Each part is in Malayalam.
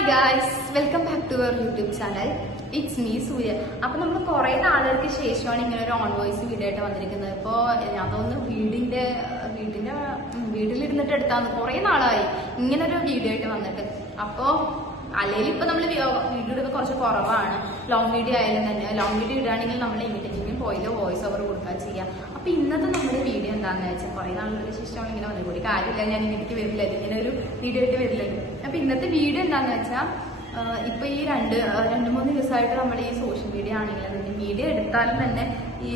Hi guys, welcome back to our YouTube channel. It's me Surya. അപ്പൊ നമ്മൾ കുറെ നാളുകൾക്ക് ശേഷമാണ് ഇങ്ങനെ ഒരു ഓൺ വോയിസ് വീഡിയോ ആയിട്ട് വന്നിരിക്കുന്നത്. ഇപ്പോ അതൊന്ന് വീട്ടിലിരുന്നിട്ട് എടുത്താന്ന് കുറെ നാളായി ഇങ്ങനെ ഒരു വീഡിയോ ആയിട്ട് വന്നിട്ട്. അപ്പോ അല്ലെങ്കിൽ ഇപ്പൊ നമ്മൾ വീഡിയോ ഇടുന്നത് കുറച്ച് കുറവാണ്. ലോങ് വീഡിയോ ആയാലും തന്നെ ലോങ് വീഡിയോ ഇടുകയാണെങ്കിൽ നമ്മൾ എങ്ങോട്ടെങ്കിലും പോയത് വോയിസ് ഓവർ കൊടുക്കാൻ ചെയ്യാം. അപ്പൊ ഇന്നത്തെ നമ്മുടെ വീഡിയോ എന്താണെന്ന് വെച്ചാൽ കുറെ നാളുകൾക്ക് ശേഷം ഇങ്ങനെ വന്നു കൂടി കാര്യമില്ല, ഞാൻ ഇങ്ങനെയൊക്കെ വരില്ല, ഇങ്ങനെ ഒരു വീഡിയോ ആയിട്ട് വരില്ല. അപ്പൊ ഇന്നത്തെ വീഡിയോ എന്താണെന്ന് വെച്ചാൽ ഇപ്പൊ ഈ രണ്ട് മൂന്ന് ദിവസമായിട്ട് നമ്മൾ ഈ സോഷ്യൽ മീഡിയ ആണെങ്കിൽ അതിന്റെ വീഡിയോ എടുത്താലും തന്നെ ഈ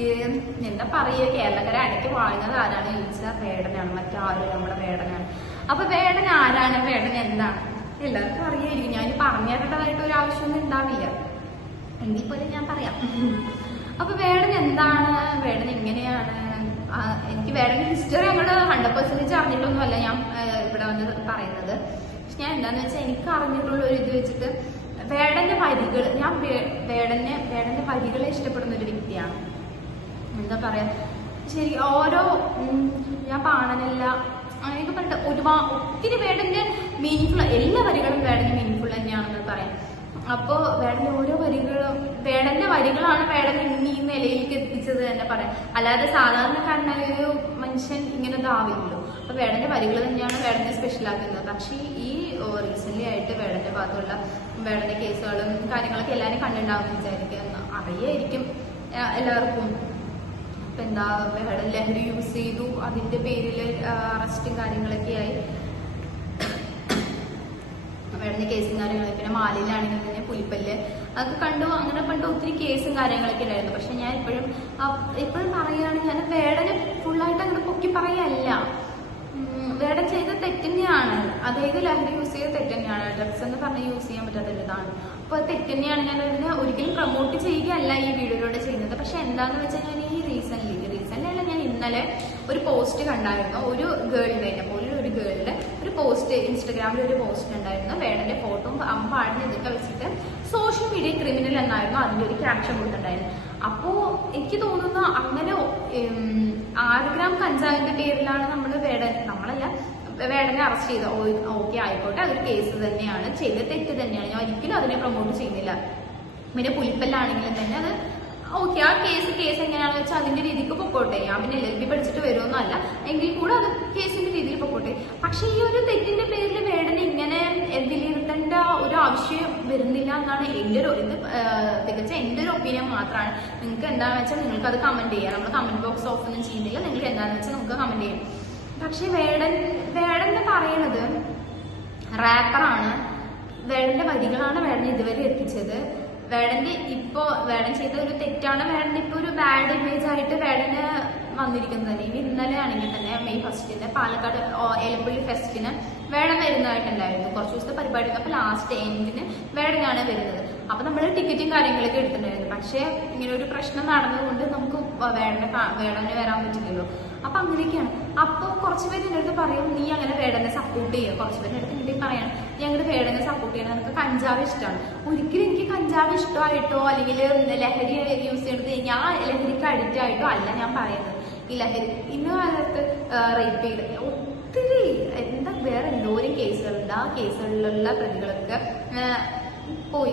എന്താ പറയുക, കേരളക്കരെ അടയ്ക്ക് വാഴുന്നത് ആരാണ് ചോദിച്ചാൽ വേടനാണ്, മറ്റാരും നമ്മുടെ വേടനാണ്. അപ്പൊ വേടൻ ആരാണ്, വേടൻ എന്താണ് എല്ലാവർക്കും അറിയായിരിക്കും. ഞാൻ പറഞ്ഞു തരേണ്ടതായിട്ട് ഒരു ആവശ്യമൊന്നും ഉണ്ടാവില്ല, എങ്കിൽ പോലും ഞാൻ പറയാം. അപ്പൊ വേടൻ എന്താണ്, വേടൻ എങ്ങനെയാണ്, എനിക്ക് വേടന്റെ ഹിസ്റ്ററി അങ്ങോട്ട് 100% അറിഞ്ഞിട്ടൊന്നുമല്ല ഞാൻ ഇവിടെ വന്ന് പറയുന്നത്. പക്ഷെ ഞാൻ എന്താന്ന് വെച്ചാൽ എനിക്ക് അറിഞ്ഞിട്ടുള്ള ഒരു ഇത് വെച്ചിട്ട് വേടന്റെ വരികൾ, ഞാൻ വേടന്റെ വരികളെ ഇഷ്ടപ്പെടുന്ന ഒരു വ്യക്തിയാണ്. എന്താ പറയാ, ശരി ഓരോ ഞാൻ പാണനല്ല അങ്ങനെയൊക്കെ പറഞ്ഞിട്ട് ഒത്തിരി വേടന്റെ മീനിങ് എല്ലാ വരികളും വേടന്റെ മീനിങ് തന്നെയാണെന്ന് പറയാം. അപ്പോ വേടന്റെ ഓരോ വരികളും വേടന്റെ വരികളാണ് വേടൻ ഇന്ന് ഈ നിലയിലേക്ക് എത്തിച്ചത് തന്നെ പറയാം. അല്ലാതെ സാധാരണക്കാരനായ ഒരു മനുഷ്യൻ ഇങ്ങനെ ഇതാവില്ലല്ലോ. അപ്പൊ വേടന്റെ വരികൾ തന്നെയാണ് വേടനെ സ്പെഷ്യൽ ആക്കുന്നത്. പക്ഷേ ഈ റീസെന്റ് ആയിട്ട് വേടന്റെ ഭാഗത്തുള്ള വേടന്റെ കേസുകളും കാര്യങ്ങളൊക്കെ എല്ലാവരും കണ്ടിട്ടുണ്ടാവും വിചാരിക്കുക, അറിയായിരിക്കും എല്ലാവർക്കും. ഇപ്പൊ എന്താ, വേടൻ ലഹരി യൂസ് ചെയ്തു, അതിന്റെ പേരിൽ അറസ്റ്റും കാര്യങ്ങളൊക്കെ ആയി, വേടന്റെ കേസും കാര്യങ്ങളൊക്കെ. പിന്നെ മാലിയിലാണെങ്കിൽ തന്നെ പുലിപ്പല്ല് അതൊക്കെ കണ്ടു, അങ്ങനെ കണ്ടു ഒത്തിരി കേസും കാര്യങ്ങളൊക്കെ ഉണ്ടായിരുന്നു. പക്ഷെ ഞാൻ ഇപ്പോഴും പറയുകയാണെങ്കിൽ ഞാൻ വേടനെ ഫുള്ളായിട്ട് അങ്ങനെ പൊക്കി പറയല്ല. വേടൻ ചെയ്ത തെറ്റന്നെയാണ്, അതായത് ലഹരി യൂസ് ചെയ്ത തെറ്റന്നെയാണ്, ഡ്രഗ്സ് എന്ന് പറഞ്ഞ് യൂസ് ചെയ്യാൻ പറ്റാത്തതാണ്. അപ്പൊ അത് തെറ്റന്നെയാണ്. ഞാൻ അതിനെ ഒരിക്കലും പ്രൊമോട്ട് ചെയ്യുകയല്ല ഈ വീഡിയോയിലൂടെ ചെയ്യുന്നത്. പക്ഷെ എന്താന്ന് വെച്ചാൽ ഞാൻ ഈ റീസെന്റ് അല്ല, ഞാൻ ഇന്നലെ ഒരു പോസ്റ്റ് കണ്ടായിരുന്നു, ഒരു ഗേളിന്റെ ഒരു ഗേളിന്റെ ഒരു പോസ്റ്റ്, ഇൻസ്റ്റഗ്രാമിൽ ഒരു പോസ്റ്റ് ഉണ്ടായിരുന്നു. വേടന്റെ ഫോട്ടോയും പാടിന് ഇതൊക്കെ വെച്ചിട്ട് സോഷ്യൽ മീഡിയ ക്രിമിനൽ എന്നായിരുന്നു അതിന്റെ ഒരു ക്യാപ്ഷൻ കൊടുത്തിട്ടുണ്ടായിരുന്നു. അപ്പോ എനിക്ക് തോന്നുന്നു അങ്ങനെ 6 ഗ്രാം കഞ്ചാവിന്റെ പേരിലാണ് നമ്മളല്ല വേടനെ അറസ്റ്റ് ചെയ്ത്. ഓക്കെ ആയിക്കോട്ടെ, അതൊരു കേസ് തന്നെയാണ്, ചെയ്ത തെറ്റ് തന്നെയാണ്, ഞാൻ ഒരിക്കലും അതിനെ പ്രൊമോട്ട് ചെയ്യുന്നില്ല. പിന്നെ പുലിപ്പല്ലാണെങ്കിലും തന്നെ അത് ഓക്കെ, ആ കേസ് എങ്ങനെയാണെന്ന് വെച്ചാൽ അതിന്റെ രീതിക്ക് പൊക്കോട്ടെ. ഞാൻ പിന്നെ LLB പഠിച്ചിട്ട് വരുമെന്നല്ല, എങ്കിൽ കൂടെ അത് കേസിന്റെ രീതിയിൽ പൊക്കോട്ടെ. പക്ഷെ ഈ ഒരു തെറ്റിന്റെ പേരിൽ വേടനെ ഇങ്ങനെ വിലയിരുത്തേണ്ട ഒരു ആവശ്യം വരുന്നില്ല എന്നാണ് എന്റെ ഒരു ഇത്, തികച്ച എന്റെ ഒരു ഒപ്പീനിയൻ മാത്രമാണ്. നിങ്ങൾക്ക് എന്താണെന്ന് വെച്ചാൽ നിങ്ങൾക്ക് അത് കമന്റ് ചെയ്യാം. നമ്മൾ കമന്റ് ബോക്സ് ഓഫ് ഒന്നും ചെയ്യുന്നില്ല, നിങ്ങൾക്ക് എന്താണെന്ന് വെച്ചാൽ നമുക്ക് കമന്റ് ചെയ്യാം. പക്ഷെ വേടൻ എന്ന് പറയുന്നത് റാപ്പറാണ്, വേടന്റെ വരികളാണ് വേടനെ ഇതുവരെ എത്തിച്ചത്. വേടൻ ചെയ്ത ഒരു തെറ്റാണ് വേടന്റെ ഇപ്പൊ ഒരു ബാഡ് ഇമേജ് ആയിട്ട് വേടന് വന്നിരിക്കുന്നത് തന്നെ. ഇനി ഇന്നലെ ആണെങ്കിൽ തന്നെ May 1 പാലക്കാട് എലപ്പള്ളി ഫെസ്റ്റിന് വേടൻ വരുന്നതായിട്ടുണ്ടായിരുന്നു. കുറച്ച് ദിവസത്തെ പരിപാടി, അപ്പൊ ലാസ്റ്റ് എൻഡിന് വേടനാണ് വരുന്നത്. അപ്പൊ നമ്മള് ടിക്കറ്റും കാര്യങ്ങളൊക്കെ എടുത്തിട്ടുണ്ടായിരുന്നു. പക്ഷെ ഇങ്ങനെ ഒരു പ്രശ്നം നടന്നതുകൊണ്ട് നമുക്ക് വേടനെ വരാൻ പറ്റില്ലല്ലോ. അപ്പൊ അങ്ങനെയൊക്കെയാണ്. അപ്പൊ കുറച്ചുപേര് എന്റെ അടുത്ത് പറയും, നീ അങ്ങനെ വേടനെ സപ്പോർട്ട് ചെയ്യുക. കുറച്ചുപേരുടെ അടുത്ത് എന്റെ പറയാണ്, നീ അങ്ങനെ വേടനെ സപ്പോർട്ട് ചെയ്യണം, നിനക്ക് കഞ്ചാവ് ഇഷ്ടമാണ്. ഒരിക്കലും എനിക്ക് കഞ്ചാവ് ഇഷ്ടമായിട്ടോ അല്ലെങ്കിൽ ലഹരി യൂസ് ചെയ്തിട്ട് ഞാൻ ലഹരിക്ക് അഡിക്റ്റ് ആയിട്ടോ അല്ല ഞാൻ പറയുന്നത്. ഈ ലഹരി ഇന്ന കാലത്ത് റേപ്പ് ചെയ്ത് ഒത്തിരി വേറെ എന്തോരം കേസുകളുണ്ട്. ആ കേസുകളിലുള്ള പ്രതികളൊക്കെ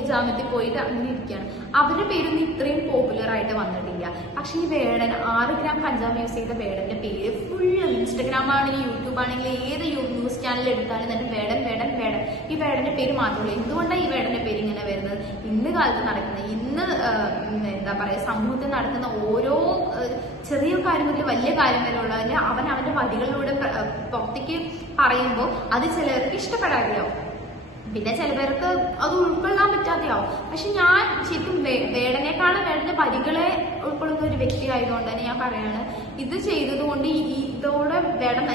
ജാമ്യത്തിൽ പോയിട്ട് അങ്ങനെ ഇരിക്കുകയാണ്. അവരുടെ പേരൊന്നും ഇത്രയും പോപ്പുലർ ആയിട്ട് വന്നിട്ടില്ല. പക്ഷെ ഈ വേടൻ 6 ഗ്രാം കഞ്ചാവ് യൂസ് ചെയ്ത വേടന്റെ പേര് ഫുള്ള് ഇൻസ്റ്റഗ്രാം ആണെങ്കിൽ യൂട്യൂബ് ആണെങ്കിൽ ഏത് ന്യൂസ് ചാനൽ എടുത്താലും തന്നെ വേടൻ. ഈ വേടന്റെ പേര് മാത്രമേ. എന്തുകൊണ്ടാണ് ഈ വേടന്റെ പേര് ഇങ്ങനെ വരുന്നത്? ഇന്ന് കാലത്ത് നടക്കുന്ന എന്താ പറയാ, സമൂഹത്തിൽ നടക്കുന്ന ഓരോ ചെറിയ കാര്യങ്ങളിൽ വലിയ കാര്യങ്ങളിലുള്ളതിന് അവന്റെ വരികളിലൂടെ പുറത്തേക്ക് പറയുമ്പോൾ അത് ചിലർക്ക് ഇഷ്ടപ്പെടാതെയാവും, പിന്നെ ചില പേർക്ക് അത് ഉൾക്കൊള്ളാൻ പറ്റാതെയാവും. പക്ഷെ ഞാൻ ശരിക്കും വേടനേക്കാളും വേടന്റെ വരികളെ ഉൾക്കൊള്ളുന്ന ഒരു വ്യക്തി ആയതുകൊണ്ട് തന്നെ ഞാൻ പറയാണ്, ഇത് ചെയ്തത് കൊണ്ട് ഇതോടെ വേടൻ